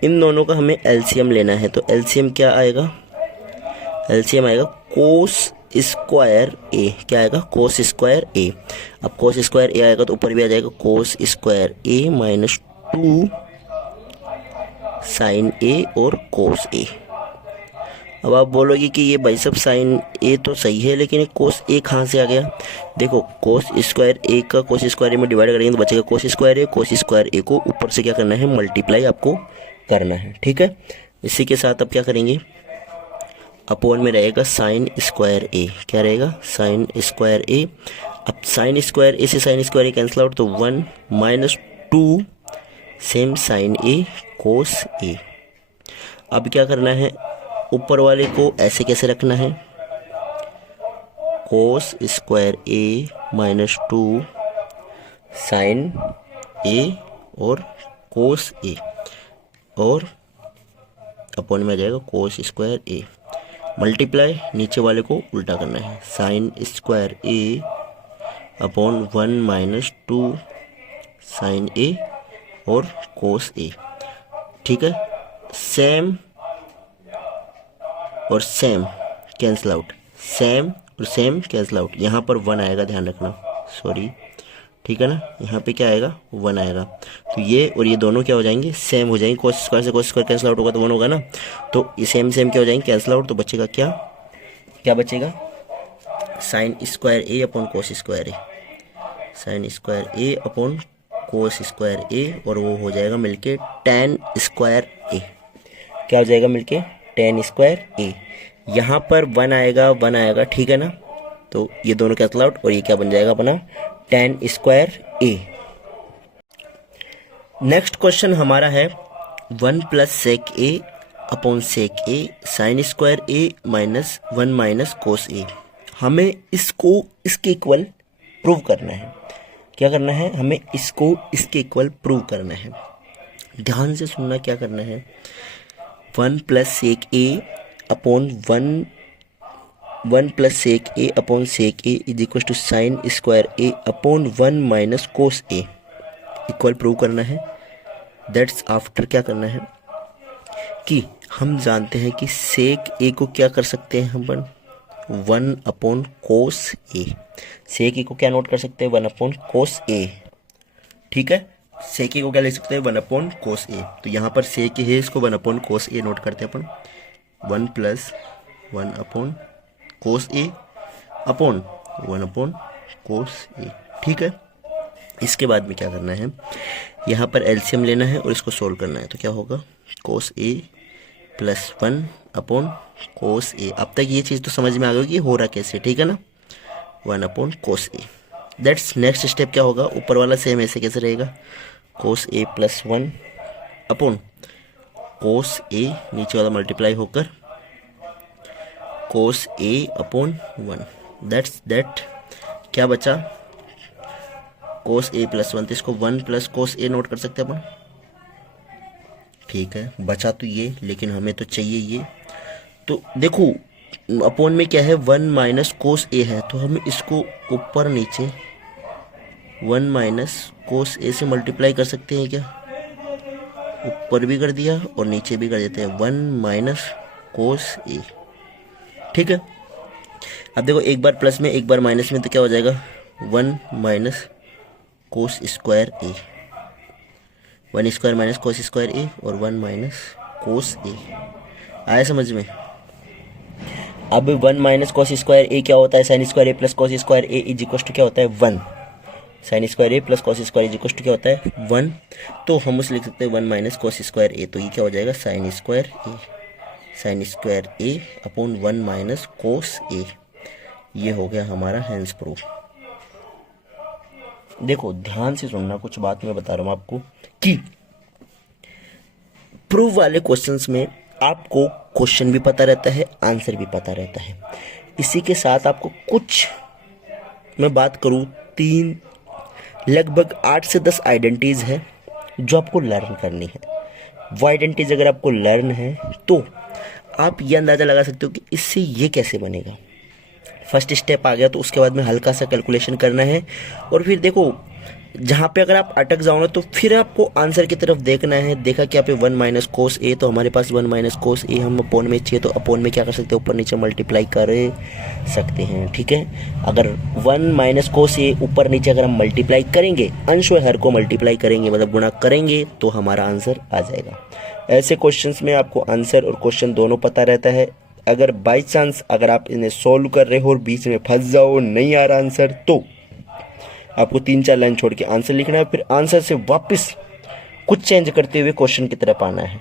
इन दोनों का हमें एलसीएम लेना है। तो एलसीएम क्या आएगा, एलसीएम आएगा कोस स्क्वायर ए, क्या आएगा कोस स्क्वायर ए। अब कोस स्क्वायर ए आएगा तो ऊपर भी आ जाएगा कोस स्क्वायर ए -2 साइन ए और कोस ए। अब आप बोलोगे कि ये भाई सब साइन ए तो सही है, लेकिन कोस ए कहाँ से आ गया, देखो कोस स्क्वायर ए का कोस स्क्वायर ए में डिवाइड करेंगे तो बचेगा कोस स्क्वायर ए। कोस स्क्वायर ए को ऊपर से क्या करना है, मल्टीप्लाई आपको करना है, ठीक है। इसी के साथ अब क्या करेंगे, अपॉन में रहेगा साइन स्क्वायर ए, क्या रहेगा साइन स्क्वायर ए। अब साइन स्क्वायर ए से साइन स्क्वायर ए कैंसिल आउट, तो 1 -2 सेम साइन ए कोस ए। अब क्या करना है, ऊपर वाले को ऐसे कैसे रखना है, कोस स्क्वायर ए -2 साइन ए और कोस ए, और अपॉन में आ जाएगा कोस स्क्वायर ए, मल्टीप्लाई नीचे वाले को उल्टा करना है, sine square a upon 1 -2 sign ए और कोस ए, ठीक है। सेम और सेम कैंसिल आउट, सेम और सेम कैंसिल आउट, यहाँ पर 1 आएगा, ध्यान रखना, सॉरी, ठीक है ना, यहाँ पे क्या आएगा 1 आएगा। तो ये और ये दोनों क्या हो जाएंगे, सेम हो जाएंगे। कोस स्क्वायर से कोस स्क्वायर कैंसिल आउट होगा तो 1 होगा ना, तो ये सेम सेम क्या हो जाएंगे, कैंसिल आउट। तो बचेगा क्या, क्या बचेगा, sign square a upon cos square A, sign square a upon cos square ए, और वो हो जाएगा मिलके tan स्क्वायर ए, क्या हो जाएगा मिलके tan स्क्वायर ए। यहाँ पर 1 आएगा, 1 आएगा, ठीक है ना, तो ये दोनों कैंसिल आउट, और ये क्या बन जाएगा अपना tan स्क्वायर ए। नेक्स्ट क्वेश्चन हमारा है 1 + sec a upon sec a sign square A -1 - cos a। हमें इसको इसके इक्वल प्रूव करना है। क्या करना है, हमें इसको इसके इक्वल प्रूव करना है। ध्यान से सुनना, क्या करना है, 1 + sec a upon 1 + sec a upon sec a is equal to sine square a upon 1 - cos a equal prove करना है। दैट्स आफ्टर क्या करना है कि हम जानते हैं कि sec a को क्या कर सकते हैं हम 1/cos a, sec a को क्या नोट कर सकते हैं 1/cos a, ठीक है। sec a को क्या ले सकते हैं 1/cos a, तो यहाँ पर sec a है, इसको 1/cos a नोट करते हैं अपन, 1 + 1/cos a upon 1/cos a, ठीक है। इसके बाद में क्या करना है, यहाँ पर एलसीएम लेना है और इसको सोल्व करना है। तो क्या होगा, cos a + 1 अपॉन कोस ए। अब तक ये चीज़ तो समझ में आ गई कि हो रहा कैसे, ठीक है ना, 1 upon cos A. That's next step क्या होगा, ऊपर वाला सेम ऐसे कैसे रहेगा, कोस ए प्लस 1 अपॉन कोस ए, नीचे वाला मल्टीप्लाई होकर कोस ए अपॉन 1। दैट क्या बचा, कोस ए प्लस 1, तो इसको 1 प्लस कोस ए नोट कर सकते हैं अपन, ठीक है। बचा तो ये, लेकिन हमें तो चाहिए ये, तो देखो अपॉन में क्या है, 1 माइनस कोस ए है, तो हम इसको ऊपर नीचे 1 माइनस कोस ए से मल्टीप्लाई कर सकते हैं क्या, ऊपर भी कर दिया और नीचे भी कर देते हैं, 1 माइनस कोस ए, ठीक है। अब देखो एक बार प्लस में एक बार माइनस में, तो क्या हो जाएगा, 1 माइनस कोस स्क्वायर ए, 1 स्क्वायर माइनस कोस स्क्वायर ए और 1 माइनस कोस ए। आया समझ में। अब 1 माइनस कोस स्क्वायर ए क्या होता है, sine square a plus cos square A is equal to क्या होता है 1, sine square a plus cos square is equal to क्या होता है 1, तो हम उसे लिख सकते हैं 1 माइनस कोस स्क्वायर ए, तो ये क्या हो जाएगा sign square A, sign square a upon 1 minus cos ए। ये हो गया हमारा हैंस प्रूफ। देखो ध्यान से सुनना, कुछ बात मैं बता रहा हूँ आपको कि प्रूफ वाले क्वेश्चंस में आपको क्वेश्चन भी पता रहता है, आंसर भी पता रहता है। इसी के साथ आपको कुछ, मैं बात करूँ, 3 लगभग 8 से 10 आइडेंटिटीज है जो आपको लर्न करनी है। वो आइडेंटिटीज अगर आपको लर्न है तो आप ये अंदाज़ा लगा सकते हो कि इससे ये कैसे बनेगा। फर्स्ट स्टेप आ गया, तो उसके बाद में हल्का सा कैलकुलेशन करना है, और फिर देखो जहाँ पे अगर आप अटक जाओ ना, तो फिर आपको आंसर की तरफ देखना है। देखा कि यहाँ पे 1 माइनस कोस ए, तो हमारे पास 1 माइनस कोस ए हम अपोन में चाहिए, तो अपोन में क्या कर सकते हैं, ऊपर नीचे मल्टीप्लाई कर सकते हैं, ठीक है। अगर 1 माइनस कोस ए ऊपर नीचे अगर हम मल्टीप्लाई करेंगे, अंश व हर को मल्टीप्लाई करेंगे, मतलब गुणा करेंगे, तो हमारा आंसर आ जाएगा। ऐसे क्वेश्चंस में आपको आंसर और क्वेश्चन दोनों पता रहता है। अगर बाई चांस अगर आप इन्हें सॉल्व कर रहे हो और बीच में फंस जाओ, नहीं आ रहा आंसर, तो आपको 3-4 लाइन छोड़ के आंसर लिखना है, फिर आंसर से वापस कुछ चेंज करते हुए क्वेश्चन की तरफ आना है,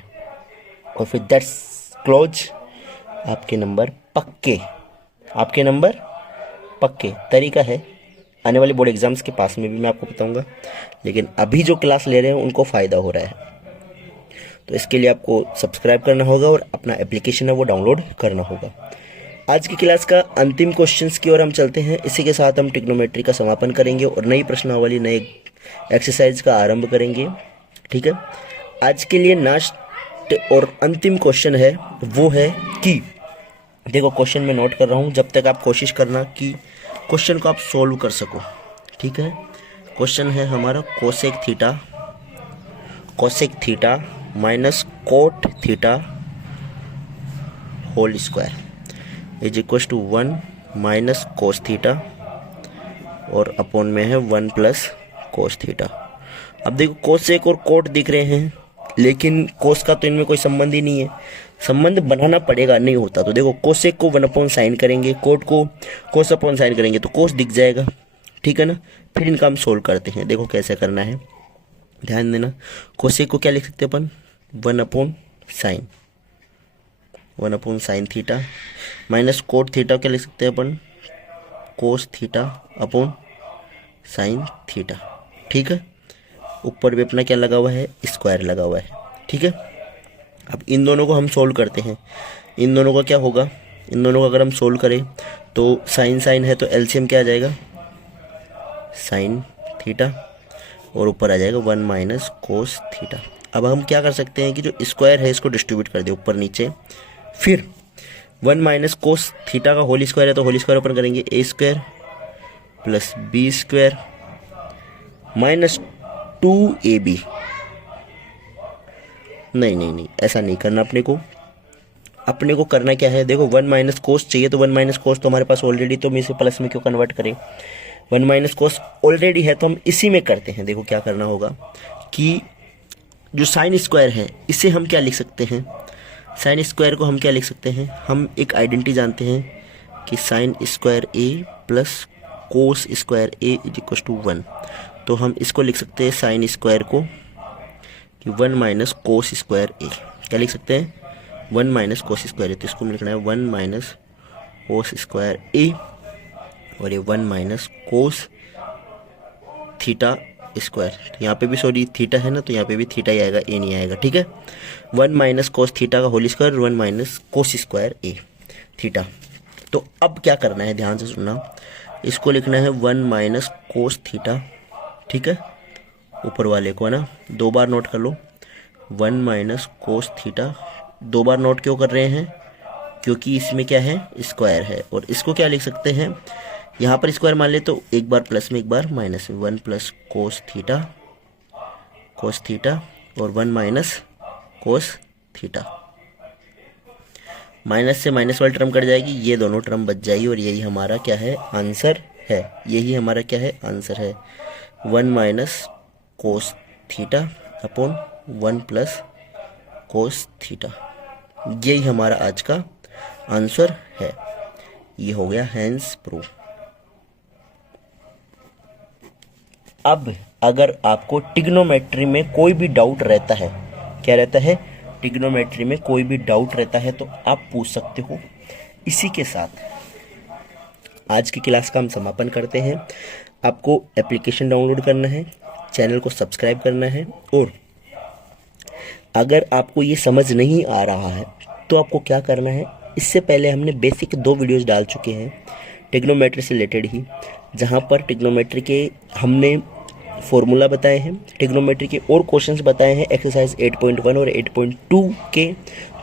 और फिर दैट्स क्लोज। आपके नंबर पक्के, आपके नंबर पक्के। तरीका है आने वाले बोर्ड एग्जाम्स के पास में भी मैं आपको बताऊंगा, लेकिन अभी जो क्लास ले रहे हैं उनको फ़ायदा हो रहा है। तो इसके लिए आपको सब्सक्राइब करना होगा और अपना एप्लीकेशन है वो डाउनलोड करना होगा। आज की क्लास का अंतिम क्वेश्चंस की ओर हम चलते हैं। इसी के साथ हम ट्रिग्नोमेट्री का समापन करेंगे और नई प्रश्नावली, नए एक्सरसाइज का आरंभ करेंगे, ठीक है। आज के लिए लास्ट और अंतिम क्वेश्चन है, वो है कि देखो क्वेश्चन में नोट कर रहा हूँ, जब तक आप कोशिश करना कि क्वेश्चन को आप सोल्व कर सको, ठीक है। क्वेश्चन है हमारा cosec theta minus cot theta whole square is equal to 1 minus cos theta, और अपोन में है 1 प्लस कोस थीटा। अब देखो कोसेक और कोट दिख रहे हैं, लेकिन कोस का तो इनमें कोई संबंध ही नहीं है, संबंध बनाना पड़ेगा, नहीं होता। तो देखो कोसेक को 1 अपॉन साइन करेंगे, कोट को कोस अपॉन साइन करेंगे, तो कोस दिख जाएगा, ठीक है ना। फिर इनका हम सोल्व करते हैं। देखो कैसे करना है, ध्यान देना। कोसेक को क्या लिख सकते हैं अपन, 1 upon sine theta, minus cot theta क्या लिख सकते हैं अपन, cos theta upon sine theta, ठीक है। ऊपर भी अपना क्या लगा हुआ है, स्क्वायर लगा हुआ है, ठीक है। अब इन दोनों को हम सोल्व करते हैं। इन दोनों का क्या होगा, इन दोनों को अगर हम सोल्व करें तो साइन साइन है, तो एलसीएम क्या आ जाएगा, साइन थीटा, और ऊपर आ जाएगा 1 माइनस कोस थीटा। अब हम क्या कर सकते हैं कि जो स्क्वायर है इसको डिस्ट्रीब्यूट कर दे ऊपर नीचे, फिर 1 माइनस कोस थीटा का होल स्क्वायर है, तो होल स्क्वायर ओपन करेंगे, A square plus B square minus 2ab। नहीं, ऐसा नहीं करना अपने को करना क्या है, देखो 1 माइनस कोस चाहिए, तो 1 माइनस कोस तो हमारे पास ऑलरेडी, तो हम इसे प्लस में क्यों कन्वर्ट करें, 1 माइनस कोस ऑलरेडी है, तो हम इसी में करते हैं। देखो क्या करना होगा कि जो साइन स्क्वायर है इसे हम क्या लिख सकते हैं, साइन स्क्वायर को हम क्या लिख सकते हैं, हम एक आइडेंटिटी जानते हैं कि sine square a plus cos square A is equal to 1, तो हम इसको लिख सकते हैं साइन स्क्वायर को कि 1 माइनस कोस स्क्वायर ए, क्या लिख सकते हैं, 1 माइनस कोस स्क्वायर है, तो इसको लिखना है 1 माइनस कोस स्क्वायर ए, और ये 1 माइनस कोस थीटा स्क्वायर। यहाँ पे भी सॉरी थीटा है ना, तो यहाँ पे भी थीटा ही आएगा, ए नहीं आएगा, ठीक है। 1 माइनस कोस थीटा का whole square, 1 minus cos square A theta. तो अब क्या करना है, ध्यान से सुनना, इसको लिखना है 1 माइनस कोस थीटा, ठीक है, ऊपर वाले को है ना, 2 बार नोट कर लो। 1 माइनस कोस थीटा 2 बार नोट क्यों कर रहे हैं, क्योंकि इसमें क्या है, स्क्वायर है, और इसको क्या लिख सकते हैं, यहाँ पर स्क्वायर मान ले तो एक बार प्लस में एक बार माइनस में, 1 प्लस कोस थीटा और 1 माइनस कोस थीटा। माइनस से माइनस वाली टर्म कट जाएगी, ये दोनों टर्म बच जाएगी, और यही हमारा क्या है, आंसर है। यही हमारा क्या है, आंसर है। 1 minus cos theta upon 1 plus cos theta, यही हमारा आज का आंसर है। ये हो गया हैंस प्रूफ। अब अगर आपको ट्रिग्नोमेट्री में कोई भी डाउट रहता है, क्या रहता है, ट्रिग्नोमेट्री में कोई भी डाउट रहता है तो आप पूछ सकते हो। इसी के साथ आज की क्लास का हम समापन करते हैं। आपको एप्लीकेशन डाउनलोड करना है, चैनल को सब्सक्राइब करना है, और अगर आपको ये समझ नहीं आ रहा है तो आपको क्या करना है, इससे पहले हमने बेसिक 2 वीडियोस डाल चुके हैं ट्रिग्नोमेट्री से रिलेटेड ही, जहाँ पर ट्रिग्नोमेट्री के हमने फॉर्मूला बताए हैं, ट्रिग्नोमेट्री के और क्वेश्चंस बताए हैं एक्सरसाइज 8.1 और 8.2 के,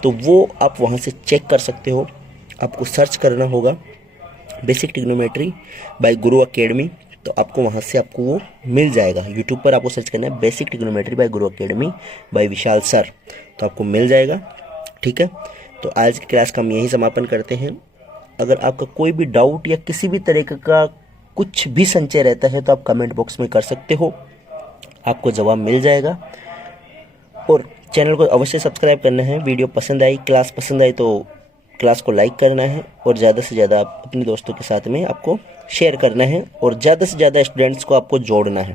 तो वो आप वहाँ से चेक कर सकते हो। आपको सर्च करना होगा बेसिक ट्रिग्नोमेट्री बाय गुरु एकेडमी, तो आपको वहाँ से आपको वो मिल जाएगा। यूट्यूब पर आपको सर्च करना है बेसिक ट्रिग्नोमेट्री बाय गुरु एकेडमी बाय विशाल सर, तो आपको मिल जाएगा, ठीक है। तो आज की क्लास का हम यही समापन करते हैं। अगर आपका कोई भी डाउट या किसी भी तरीके का कुछ भी संचय रहता है तो आप कमेंट बॉक्स में कर सकते हो, आपको जवाब मिल जाएगा। और चैनल को अवश्य सब्सक्राइब करना है। वीडियो पसंद आई, क्लास पसंद आई तो क्लास को लाइक करना है, और ज़्यादा से ज़्यादा आप अपने दोस्तों के साथ में आपको शेयर करना है, और ज़्यादा से ज़्यादा स्टूडेंट्स को आपको जोड़ना है,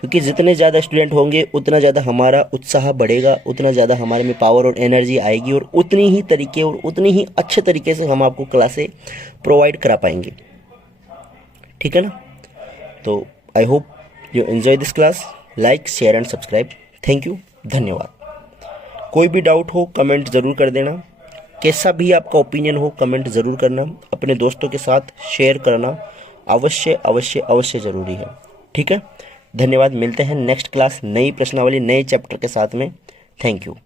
क्योंकि जितने ज़्यादा स्टूडेंट होंगे उतना ज़्यादा हमारा उत्साह बढ़ेगा, उतना ज़्यादा हमारे में पावर और एनर्जी आएगी, और उतनी ही तरीके और उतनी ही अच्छे तरीके से हम आपको क्लासें प्रोवाइड करा पाएंगे, ठीक है ना। तो I hope you enjoy this class. Like, share and subscribe. Thank you, धन्यवाद। कोई भी डाउट हो कमेंट ज़रूर कर देना, कैसा भी आपका ओपिनियन हो कमेंट ज़रूर करना, अपने दोस्तों के साथ शेयर करना अवश्य अवश्य अवश्य ज़रूरी है, ठीक है। धन्यवाद, मिलते हैं नेक्स्ट क्लास नई प्रश्नावली नए चैप्टर के साथ में। Thank you.